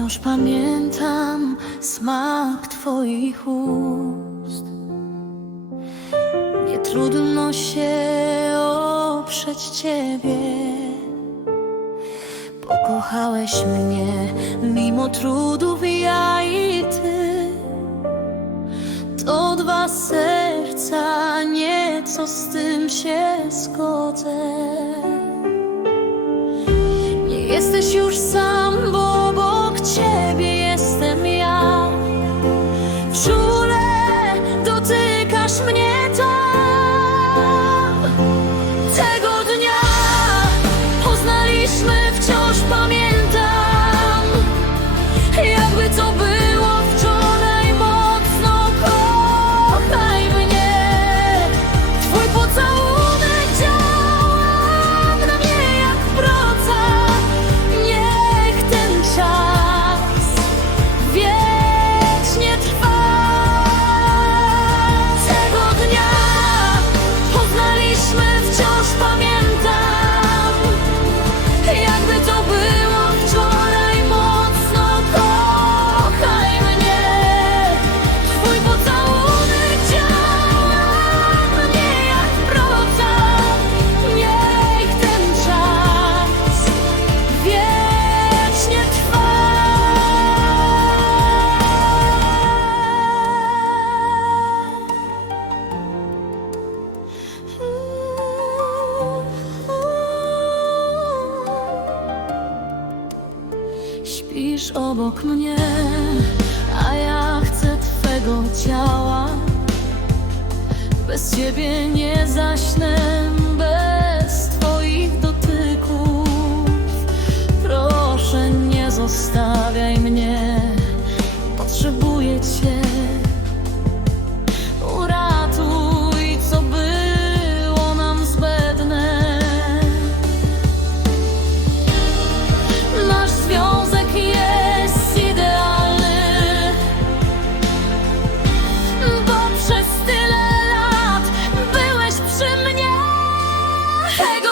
Wciąż pamiętam smak Twoich ust. Nie trudno się oprzeć Ciebie. Pokochałeś mnie mimo trudów ja i Ty. To dwa serca, nieco z tym się zgodzę. Nie jesteś już sam. Śpisz obok mnie, a ja chcę Twego ciała. Bez Ciebie nie zaśnę, bez Twoich dotyków. Proszę, nie zostawiaj mnie, potrzebuję Cię. 아, 최고